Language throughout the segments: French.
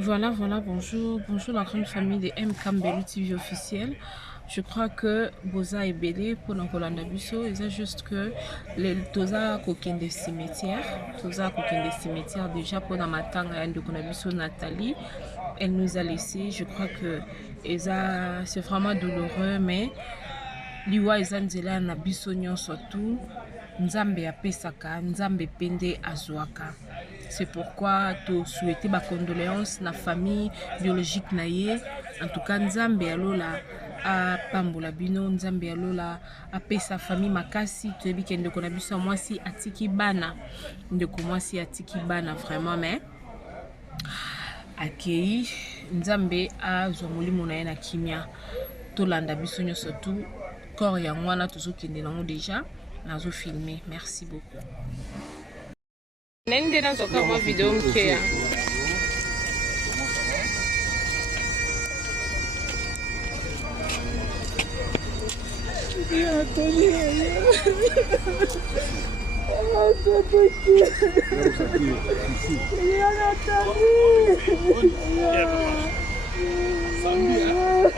Voilà, bonjour la grande famille de M. Kambelu TV officiel. Je crois que Boza est belé pour Nankolanda Busso. Et c'est juste que les Toza coquin des cimetières, déjà pour Namatanga et Busso Nathalie, elle nous a laissé. Je crois que c'est vraiment douloureux, mais liwa ezanzela na biso surtout nzambe apesaka nzambe pende azwaka. C'est pourquoi tu souhaitais ma condoléance na famille biologique naie. En tout cas nzambe alola a pambola bino, nzambe alola a pesa famille makasi. Tu ebi kende kona biso mwasi atiki bana, ndeko mwasi atiki bana vraiment, mais akei nzambe a zwamolimo na ye na kimia tolanda biso nyonso tu corps ya mwana tozokende nango déjà nazo filmer. Merci beaucoup. Nende na zoka mwa video mkea.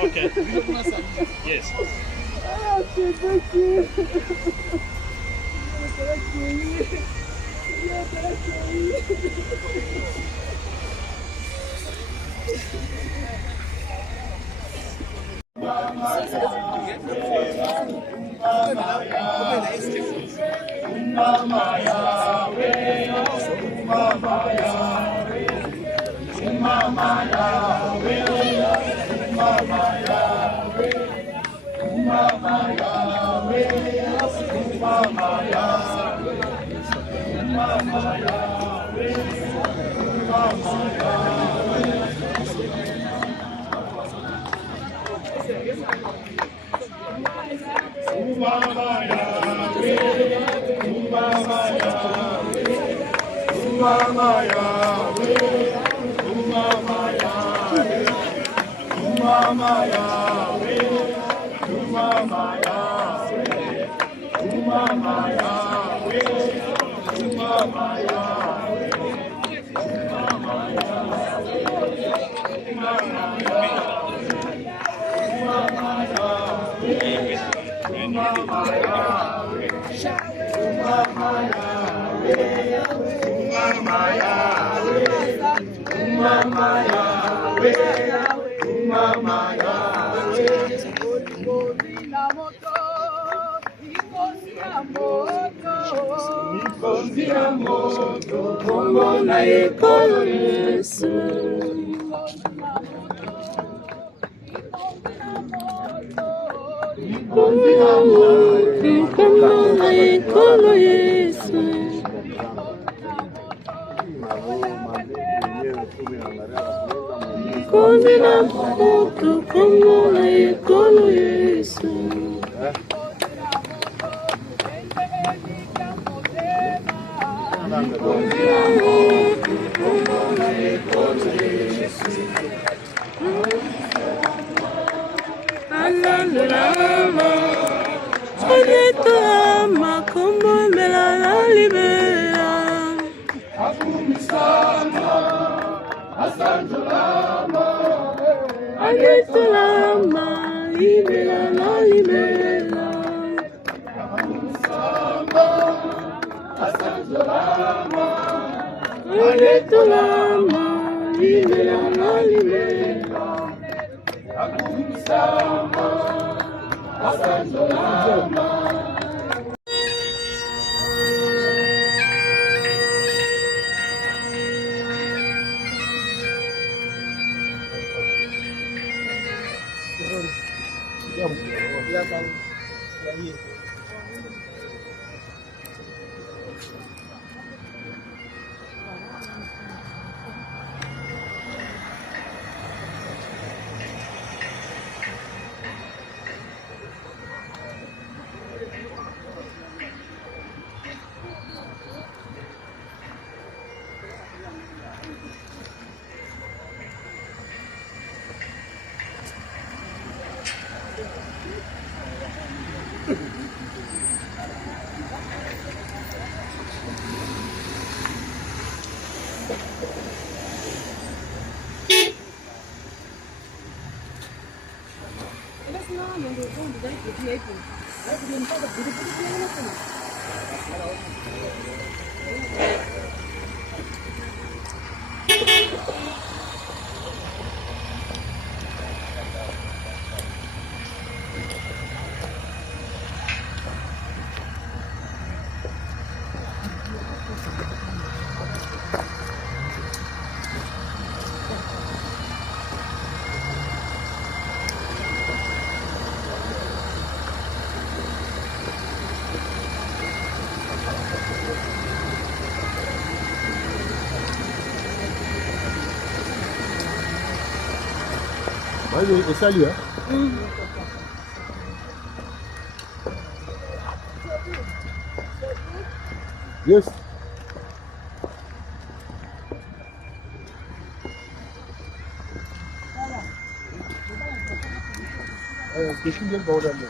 Okay. Yes. Allez, et salut, hein. Yes. Qu'est-ce qu'il y a de bon là-dedans?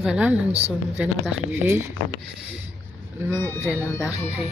Voilà, nous venons d'arriver. Nous venons d'arriver.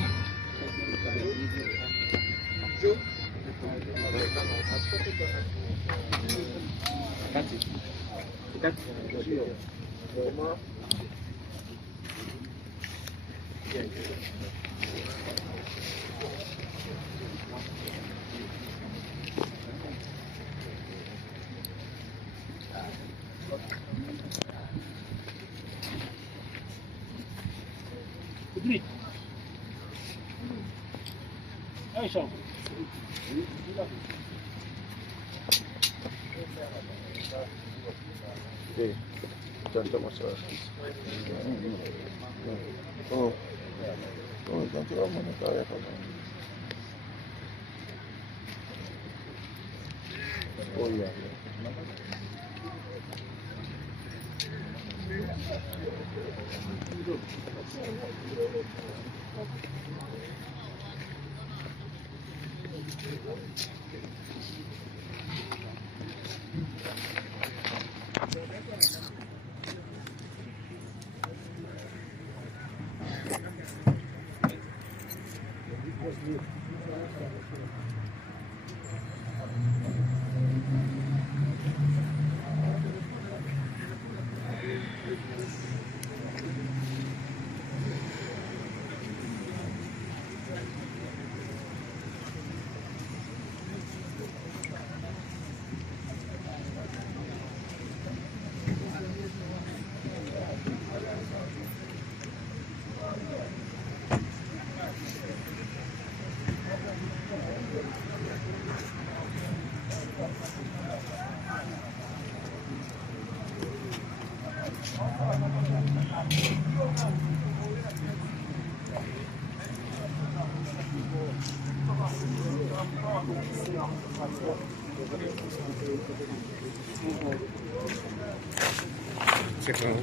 C'est bon.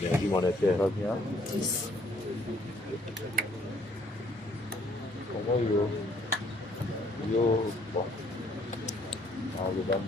Bien vu mon affaire. Bien. Comment yo? Yo, bon. Ah, le dame.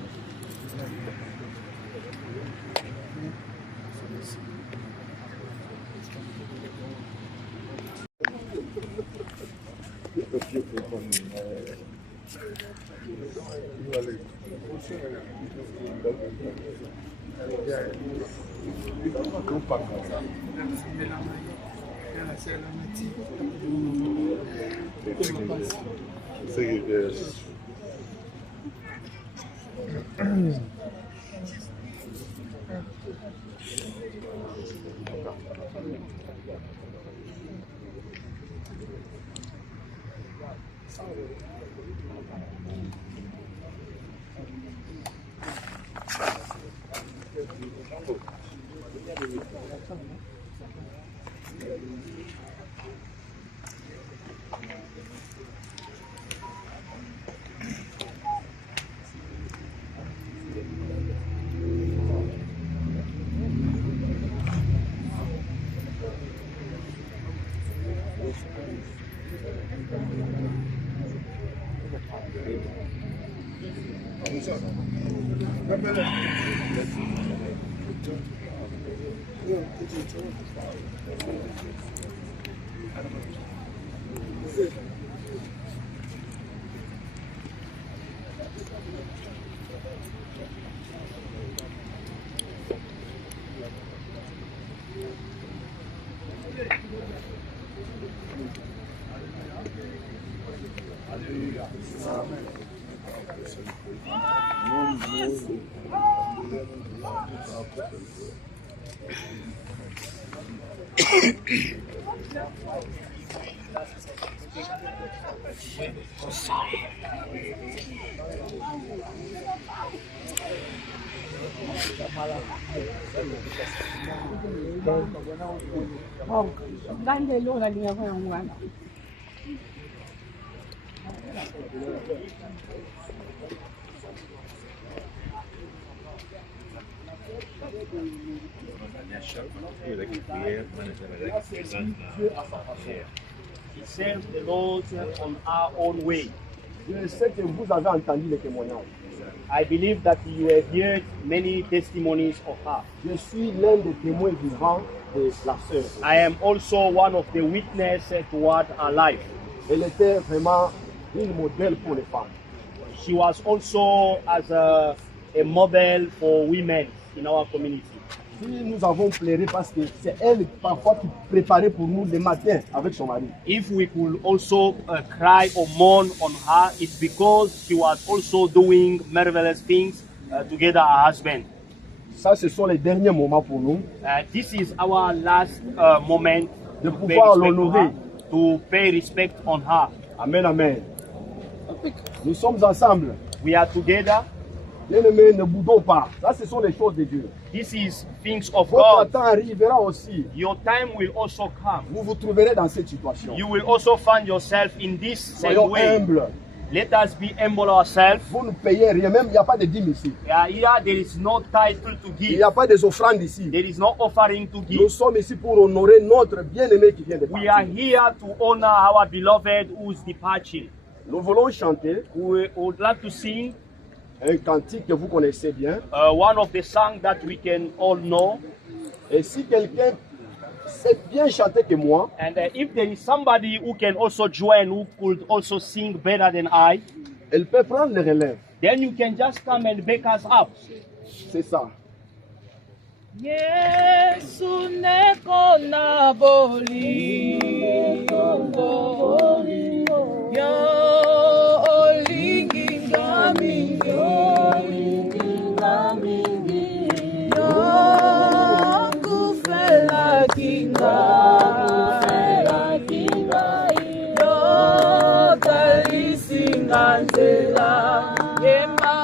He served the Lord on our own way. Je sais que vous avez entendu les témoignages. I believe that you have heard many testimonies of her. Je suis l'un des témoins vivants de la sœur. I am also one of the witnesses toward her life. Elle était vraiment une modèle pour les femmes. She was also as a model for women in our community. Si nous avons pleuré parce que c'est elle parfois qui préparait pour nous le matin avec son mari. If we could also cry or mourn on her, it's because she was also doing marvelous things together with her husband. Ça, ce sont les derniers moments pour nous. This is our last moment de pouvoir l'honorer. to pay respect on her. Amen, amen. Nous sommes ensemble. We are together. Bien-aimés, ne boudons pas. Ça, ce sont les choses de Dieu. This is things of Votre God. temps arrivera aussi. Your time will also come. Vous vous trouverez dans cette situation. You will also find yourself in this same Soyons way. humbles. Let us be humble ourselves. Vous ne payez rien. Même, il n'y a pas de dîmes ici. Here there is no title to Il give. n'y a pas des offrandes ici. There is no offering to Nous give. sommes ici pour honorer notre bien-aimé qui vient de We are partir. here to honor our beloved who is departing. Nous voulons chanter We would like to sing un cantique que vous connaissez bien. one of the songs that we can all know. Et si quelqu'un sait bien chanter que moi, And if there is somebody who can also join, who could also sing better than I, elle peut prendre le relève. then you can just come and back us up. C'est ça. Yesu neko na bolingo yo olingi ngami yo kufela kinga yo talisinga nzela yemba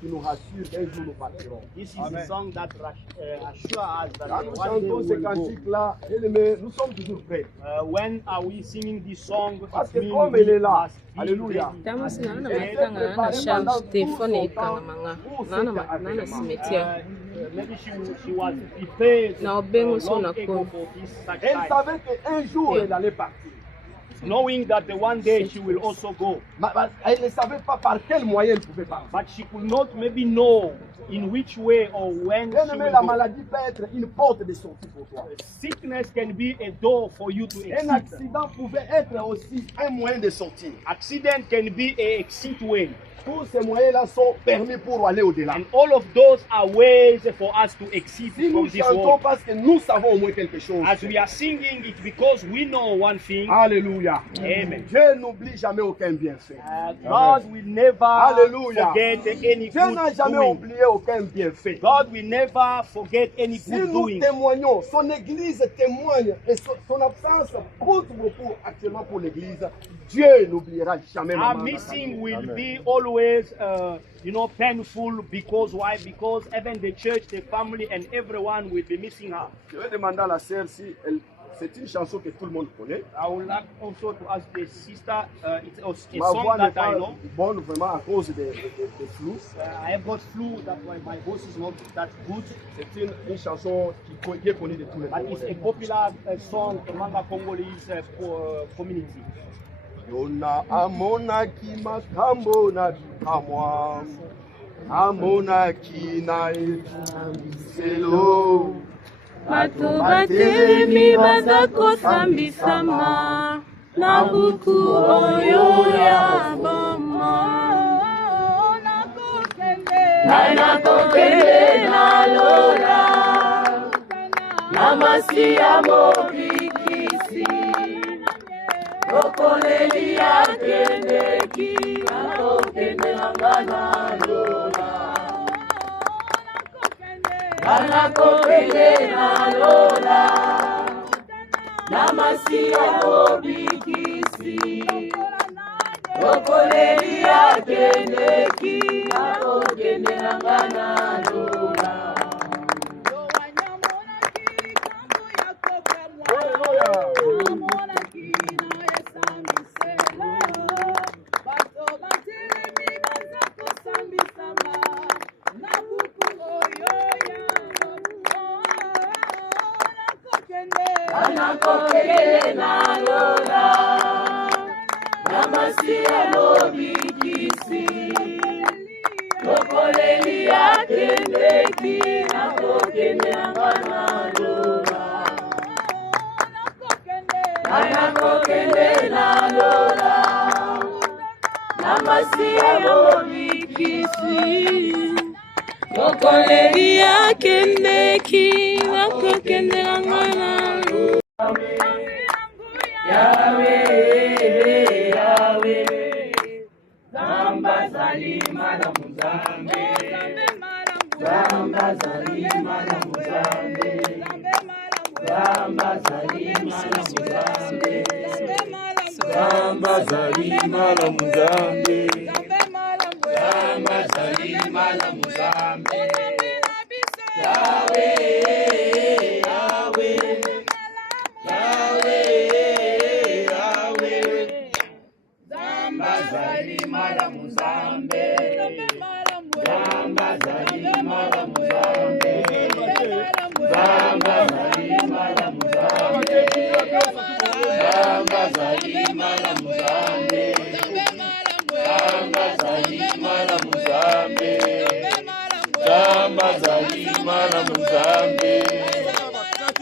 Qui nous rassure qu'un jour nous partirons. This is a song that assures us that Quand nous one day chantons we ces will go. cantiques-là, bien-aimés, nous sommes toujours prêts. When are we singing this song? Parce It que means comme we il est là, must be alléluia. ready. Tamo sina na maitanga na charge telefone ekanga manga na cimetière Maybe she was prepared na obengo so long na ago ko for this such Elle time, savait qu'un jour elle allait partir. knowing that the one day she will also go. Elle ne savait pas par quel moyen elle pouvait partir. But she could not maybe know in which way or when she Bien-aimé, will la go. maladie peut être une porte de sortie pour toi. Sickness can be a door for you to Un exit. accident pouvait être aussi un moyen de sortir. Accident can be a exit way. Tous ces moyens-là sont permis pour aller au-delà. And all of those are ways for us to exit Si from nous this chantons world. parce que nous savons au moins quelque chose. As we are singing, it's because we know one thing. Alléluia. Amen. Dieu n'oublie jamais aucun bienfait. God will never Hallelujah. forget any Dieu n'a good jamais doing. oublié aucun bienfait. God will never forget any Si good nous doing. témoignons, son Église témoigne et son absence compte beaucoup actuellement pour l'Église. Dieu n'oubliera jamais. Our Maman missing Nathalie. will be always, painful. Because why? Because even the church, the family, and everyone will be missing her. Je vais demander à la sœur si c'est une chanson que tout le monde connaît. I would like also to ask the sister. It's a Ma voix song n'est that I pas know. bonne vraiment à cause des flous. I have got flu. That's why my voice is not that good. C'est une chanson qui est connue de tous les But it's a Congolais. popular song among the Congolese community. Yona amonaki makambo na bikamwa, amonaki na etumiselo. bato batelemi baza kosambisama na buku oyo ya bomo nakokende na lola na masi ya mobikisi lokoleli akendeki nakokende na ngana lola nakokende na lola na masi ya mobikisi lokoleli akendeki nakokende na ngana lola. Nakokende na lola na masi ya mobikisi lokoleli akendeki nakokende na ngana lola nakokende na lola na masi ya mobikisi lokoleli akendeki Zamba Zalima la Muzambe. Zamba Zalima la Muzambe. Yahweh, Yahweh, Yahweh, Yahweh. Zamba Zalima la Muzambe. Zamba Zalima la Muzambe. Zamba Zalima la Muzambe. Zamba Zalima la Muzambe. Zamba Zalima la Muzambe. Zamba Zalima la Muzambe.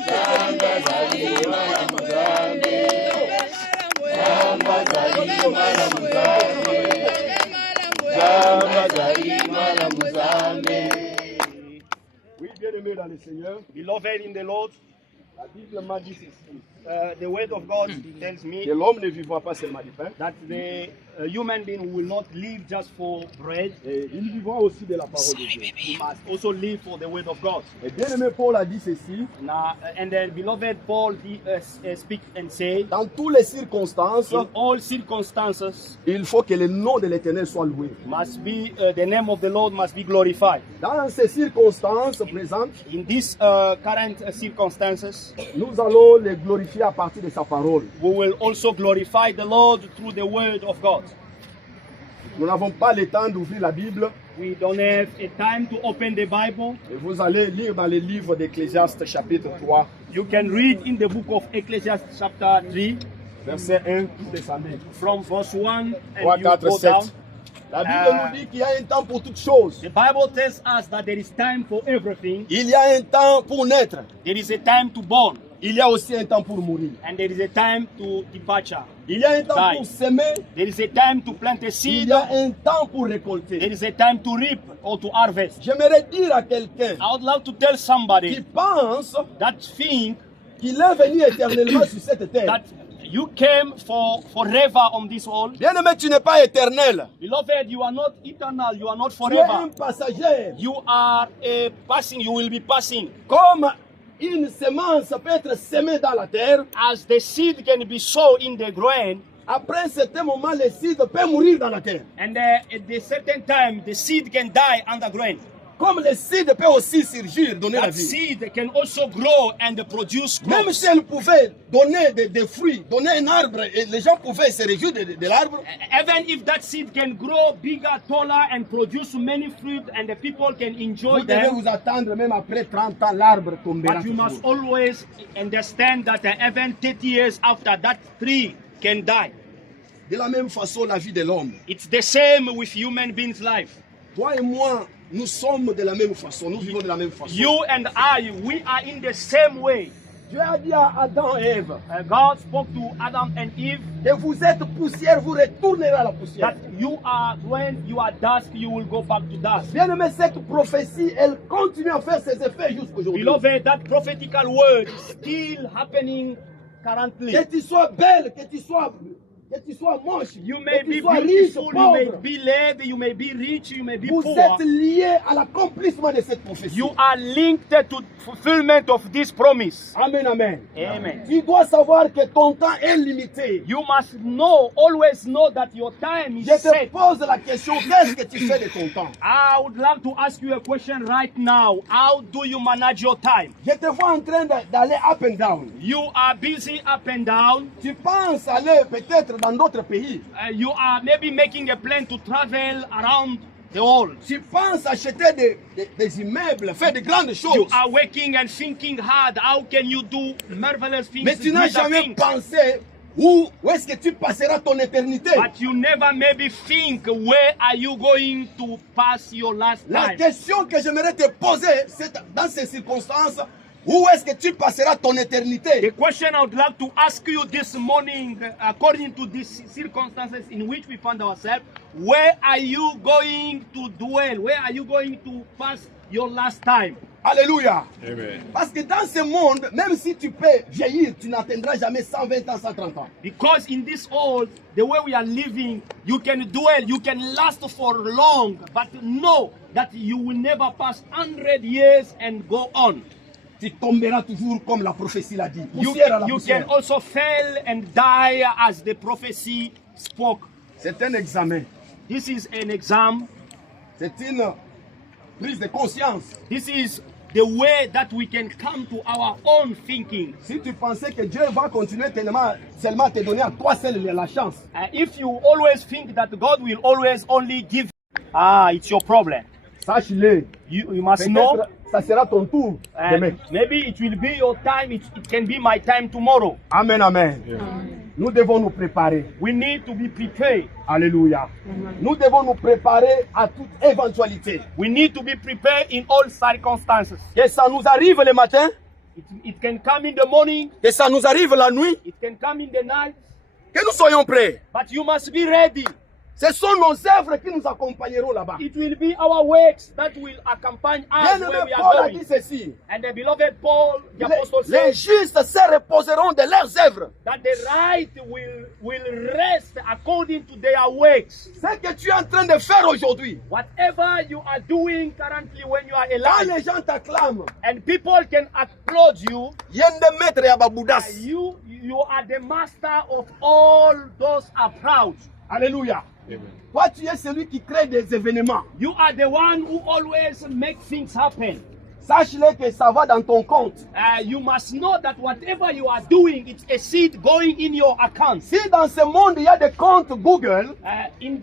Zamba Zalima la Muzambe. Zamba Zalima la Muzambe. Zamba Zalima la Muzambe. Oui, bien-aimés dans le Seigneur, Beloved in the Lord, la Bible m'a dit ceci, the word of God tells me que l'homme ne vivra pas seulement du pain, that the human being will not live just for bread, et il vivra aussi de la parole de Dieu. he must also live for the word of God. Et bien-aimé Paul a dit ceci, Now, and then beloved Paul speak and say, dans toutes les circonstances, in all circumstances il faut que le nom de l'Éternel soit loué. must be the name of the Lord must be glorified. Dans ces circonstances présentes, In these current circumstances, nous allons le glorifier à partir de sa parole. we will also glorify the Lord through the word of God. Nous n'avons pas le temps d'ouvrir la Bible, We don't have a time to open the Bible. et vous allez lire dans le livre d'Ecclésiaste chapitre 3, You can read in the book of Ecclesiastes chapter 3 verset 1, tout descendez. from verse 1 and 3, you 4, go 7. down. La Bible nous dit qu'il y a un temps pour toutes choses. The Bible tells us that there is time for everything. Il y a un temps pour naître. There is a time to born Il y a aussi un temps pour mourir. and there is a time to departure. Il y a un temps Die. pour s'aimer. There is a time to plant a Il seed. y a un temps pour There récolter. is a time to reap or to harvest. J'aimerais dire à quelqu'un I would love to tell qui somebody pense that think qu'il est venu éternellement sur cette terre. that you came for forever on this world. Bien-aimé, tu n'es pas éternel. Beloved, you are not eternal, you are not Tu es un forever. passager. You are a passing, you will be passing. Comme une semence peut être semée dans la terre, As the seed can be sown in the ground, après un certain moment, le seed peut mourir dans la terre. and at a certain time the seed can die underground. Comme le seed peut aussi surgir, donner la That vie. seed can also grow and produce Même crops. si elle pouvait donner des fruits, donner un arbre, et les gens pouvaient se réjouir de l'arbre, Even if that seed can grow bigger, taller, and produce many fruit, and the people can enjoy vous devez them, vous attendre, même après 30 ans, l'arbre tombera. but you must toujours. always understand that even 30 years after that tree can die. De la même façon, la vie de l'homme. It's the same with human beings' life. Toi et moi, nous sommes de la même façon, nous vivons de la même façon. You and I, we are in the same way. Dieu a dit à Adam et Ève God spoke to Adam and Eve que vous êtes poussière, vous retournerez à la poussière. that you are, when you are dust, you will go back to dust. Bien aimé, cette prophétie, elle continue à faire ses effets jusqu'aujourd'hui. Beloved, that prophetical word is still happening currently. Que tu sois belle, que tu sois moche, You may que be tu sois riche, beautiful, you may pauvre, be led, you may be rich, you may be vous poor. êtes liés à l'accomplissement de cette prophétie. You are linked to fulfillment of this promise. Amen, amen. Amen. Tu dois savoir que ton temps est limité. You must know, always know that your time is Je te set. pose la question, qu'est-ce que tu fais de ton temps? I would like to ask you a question right now. How do you manage your time? Je te vois en train d'aller up and down. You are busy up and down. Tu penses aller peut-être dans d'autres pays. You are maybe making a plan to travel around the world. Tu penses acheter des immeubles, faire de grandes You choses. are working and thinking hard. How can you do marvelous things? Mais tu n'as greater jamais things? pensé où est-ce que tu passeras ton éternité. But you never maybe think, where are you going to pass your last La time? question que j'aimerais te poser, c'est dans ces circonstances, où est-ce que tu passeras ton The éternité? question I would like to ask you this morning, according to these circumstances in which we find ourselves, where are you going to dwell? Where are you going to pass your last time? Alléluia. Amen. Parce que dans ce monde, même si tu peux vieillir, tu n'atteindras jamais 120 ans, 130 ans. Because in this world, the way we are living, you can dwell, you can last for long, but know that you will never pass 100 years and go on. tu tomberas toujours comme la prophétie l'a dit. You, Poussière à la you poussière. can also fail and die as the prophecy spoke. C'est un examen. This is an exam. C'est une prise de conscience. This is the way that we can come to our own thinking. Si tu pensais que Dieu va continuer seulement te donner à toi seul la chance, If you always think that God will always only give, it's your problem. sache-le. You must know. Peut-être ça sera ton tour demain. And maybe it will be your time. It can be my time tomorrow. Amen, amen. Nous devons nous préparer. We need to be prepared. Alléluia. Nous devons nous préparer à toute éventualité. We need to be prepared in all circumstances. Que ça nous arrive le matin, It can come in the morning. que ça nous arrive la nuit, It can come in the night. que nous soyons prêts. But you must be ready. Ce sont nos œuvres qui nous accompagneront là-bas. It will be our works that will accompany us where Bien-aimé we are Paul a going. dit ceci. And the beloved Paul, the apostle Les says justes se reposeront de leurs œuvres. that the right will rest according to their works. Ce que tu es en train de faire aujourd'hui, Whatever you are doing currently when you are quand alive, les gens t'acclament, and people can applaud you, yende maître ya baboudas. you are the master of all those are proud. Alléluia. Toi, tu es celui qui crée des événements. You are the one who always make things happen. Sache-le que ça va dans ton compte. You must know that whatever you are doing, it's a seed going in your account. Si dans ce monde, il y a des comptes Google, In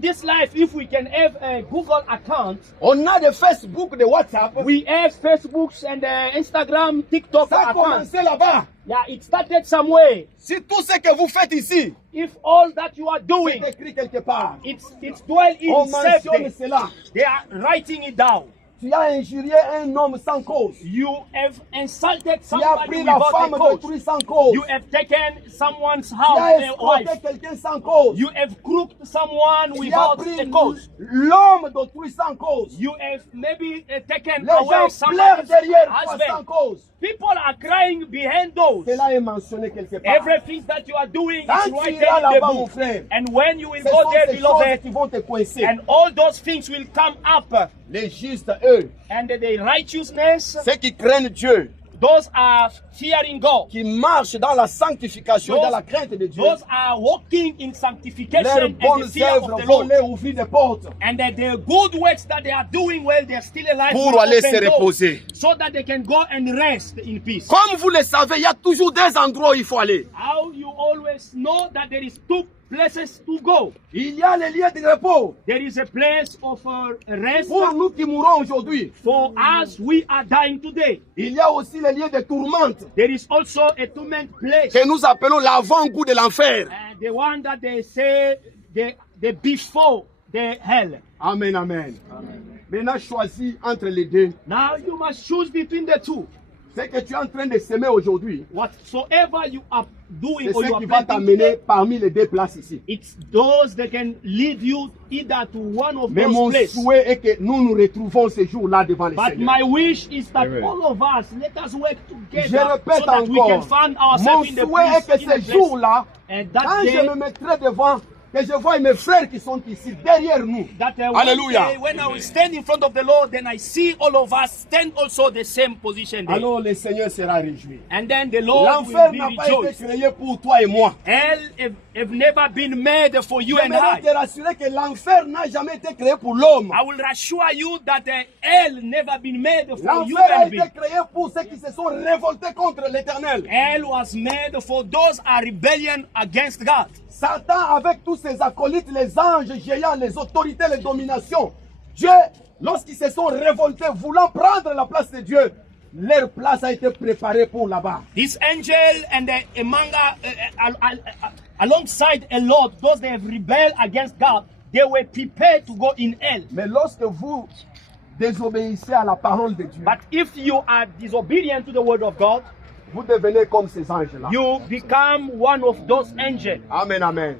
this life, if we can have a Google account, on a des Facebook, des WhatsApp. we have Facebooks and Instagram, TikTok Ça a accounts. commencé là-bas. Yeah, it started somewhere. Si tout ce que vous faites ici, If all that you are c'est doing, écrit quelque part, it's dwell on in mentionne safety, cela. they are writing it down. Tu as injurié un homme sans cause. You have insulted Tu as somebody pris la without a femme cause. d'autrui sans cause. You have taken someone's Tu house, as their wife. escroqué quelqu'un sans cause. You have crooked someone Tu as without pris a cause. l'homme d'autrui sans cause. You have maybe taken Les gens away pleurent somebody's derrière toi sans husband. cause. People are crying behind those. Cela est mentionné quelque part. Everything that you are doing Quand is tu written iras in the là-bas, mon book. frère, And when you will ce go sont there, ces choses beloved, qui vont te coincer. and all those things will come up. Les justes, eux, And the righteousness, ceux qui craignent Dieu, those are fearing God. qui marchent dans la sanctification, Those- dans la crainte de Dieu, Those are walking in sanctification leurs and the bonnes fear of œuvres the vont Lord. leur ouvrir des portes And that the good works that they are doing while they're still alive pour will aller open se doors, reposer. so that they can go and rest in peace. Comme vous le savez, il y a toujours des endroits où il faut aller. How you always know that there is two places to go. Il y a les lieux de repos. There is a place of rest Pour nous qui mourons aujourd'hui, for us. We are dying today. il y a aussi les lieux de tourmente There is also a torment place, que nous appelons l'avant-goût de l'enfer. the one that they say the before the hell. Amen, amen. Maintenant, choisis entre les deux. Now you must choose between the two. Ce que tu es en train de semer aujourd'hui, Whatsoever you are doing c'est or ce you are qui va planting t'amener today, parmi les deux places ici. it's those that can lead you either to one of Mais those mon places. souhait est que nous nous retrouvons ce jour-là devant le But Seigneur. my wish is that Amen. all of us, let us work Je together répète so that we can encore, find mon ourselves in the souhait est place, que in the ce place. jour-là, And quand that je day, me mettrai devant, que je vois mes frères qui sont ici, derrière nous. that one Alléluia. day when I will stand in front of the Lord, then I see all of us stand also the same position there. Alors le Seigneur sera réjoui. And then the Lord L'enfer will be n'a pas été rejoiced. créé pour toi et moi. Hell have never been made for you and J'aimerais I. te rassurer que l'enfer n'a jamais été créé pour l'homme. I will assure you that hell never been made for you L'enfer a and été me. créé pour ceux qui se sont révoltés contre l'Éternel. Hell was made for those are rebellion against God. Satan, avec tous ses acolytes, les anges géants, les autorités, les dominations, Dieu, lorsqu'ils se sont révoltés, voulant prendre la place de Dieu, leur place a été préparée pour là-bas. This angel and alongside a lot, those that have rebelled against God, they were prepared to go in hell. Mais lorsque vous désobéissez à la parole de Dieu, But if you are disobedient to the word of God, vous devenez comme ces anges-là. you become one of those angels. Amen, amen.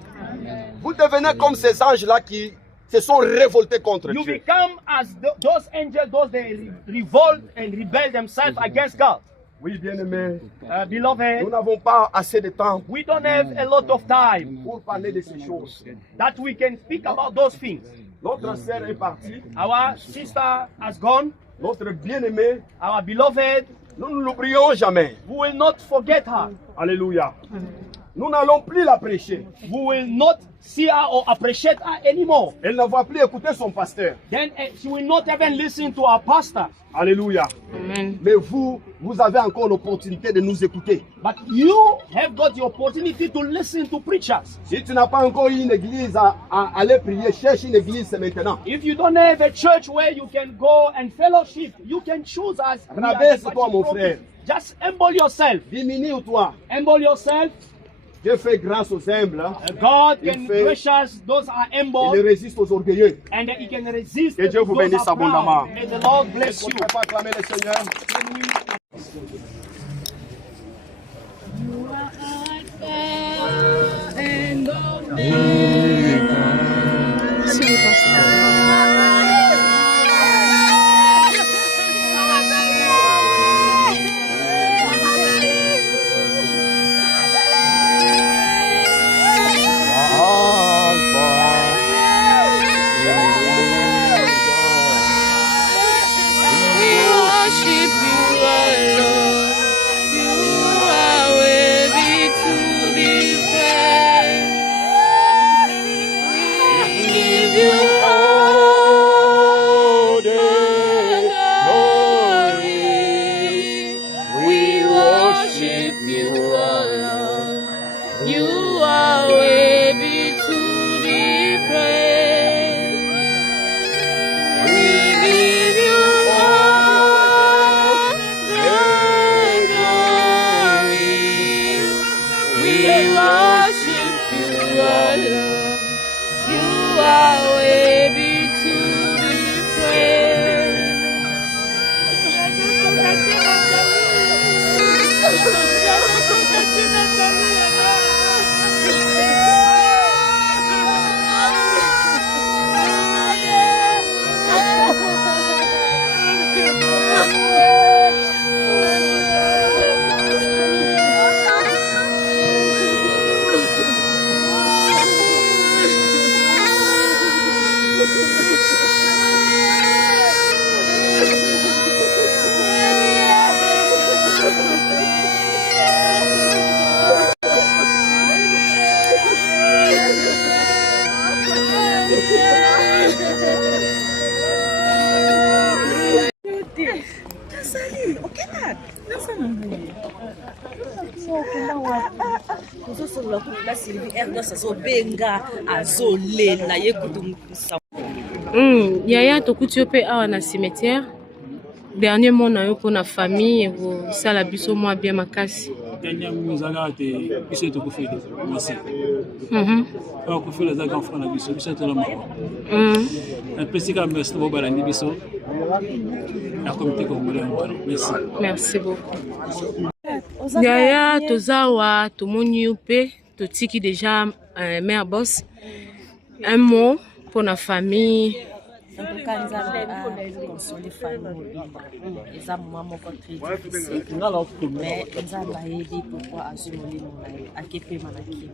Vous devenez comme ces anges-là qui se sont révoltés contre You Dieu. become as those angels, those that revolt and rebel themselves against God. Oui, bien-aimés, nous Beloved, n'avons pas assez de temps we don't have a lot of time pour parler de ces choses. that we can speak about those things. Notre sœur est partie, Our sister has gone, notre bien-aimé our beloved Nous ne l'oublierons jamais. We will not forget her. Alléluia. Nous n'allons plus la prêcher. We will not see her or appreciate her anymore. Elle ne va plus écouter son pasteur. Then she will not even listen to our pastor. Alléluia. Amen. Mais vous avez encore l'opportunité de nous écouter. But you have got the opportunity to listen to preachers. Si tu n'as pas encore une église à aller prier, cherche une église maintenant. If you don't have a church where you can go and fellowship, you can choose us. Rabaisse-toi, mon frère. Just humble yourself. Diminue-toi. Humble yourself. Dieu fait grâce aux humbles. God can gracious those are Il humble, résiste aux orgueilleux. and He can resist Que Dieu vous those bénisse are proud. abondamment. May the Lord bless you. On ne peut pas acclamer le Seigneur. Yaya tokuti pe awa na cimetière. Dernier mot na yo pour la famille et vous ça la biso moi bien makasi. Dernier mot zala te biso to ko fede merci. Pas ko fele za grand frère na biso biso to la mako. Un petit cas merci to balandi biso. La comité congolais merci. Merci beaucoup. Yaya tozawa tomoni yo pe totiki déjà mère boss. Un mot pour la famille. En tout cas, nous avons consolé famille. Ils ont maman très difficile. Mais ils ont aidé pourquoi assumer à képer manaki.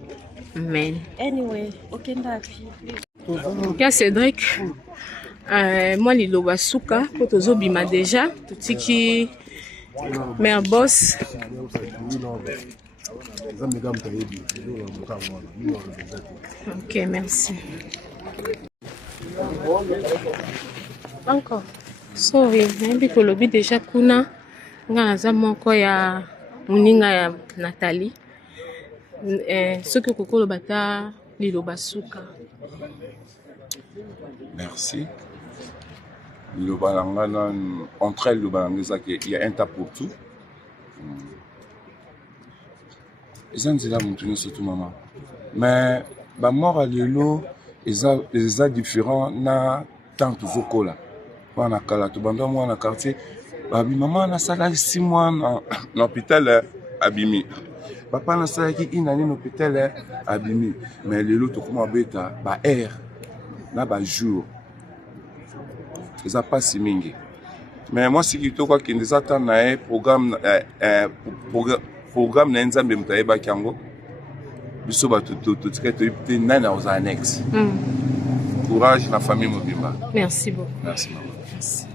Amen. Anyway, aucun d'appui. Kia Cédric. Moi liloba suka po tozobima déjà totiki mère boss. Ok, merci. Encore. Sorry, nayebi kolobi déjà kuna nga naza moko ya moninga ya Nathalie. Soki okokoloba ta liloba suka. Merci. Liloba langa entre elles liloba langa il y a un tas pour tout. Ils ont dit là mon tourné surtout maman. Mais ba mort à l'élo ils ont différents na tant vocaux là. On a kala to banda moi na quartier. Babi maman na sala 6 mois dans l'hôpital Abimi. Papa na sala ki inani dans l'hôpital Abimi. Mais l'élo to comment beta ba air na ba jour. Ils ont pas si mingi. Mais moi si kito kwa kindeza ta na programme na nzambe mutayeba kyango. Biso ba tout te nana aux annexes. Courage la famille Mobimba. Merci beaucoup. Merci maman. Merci.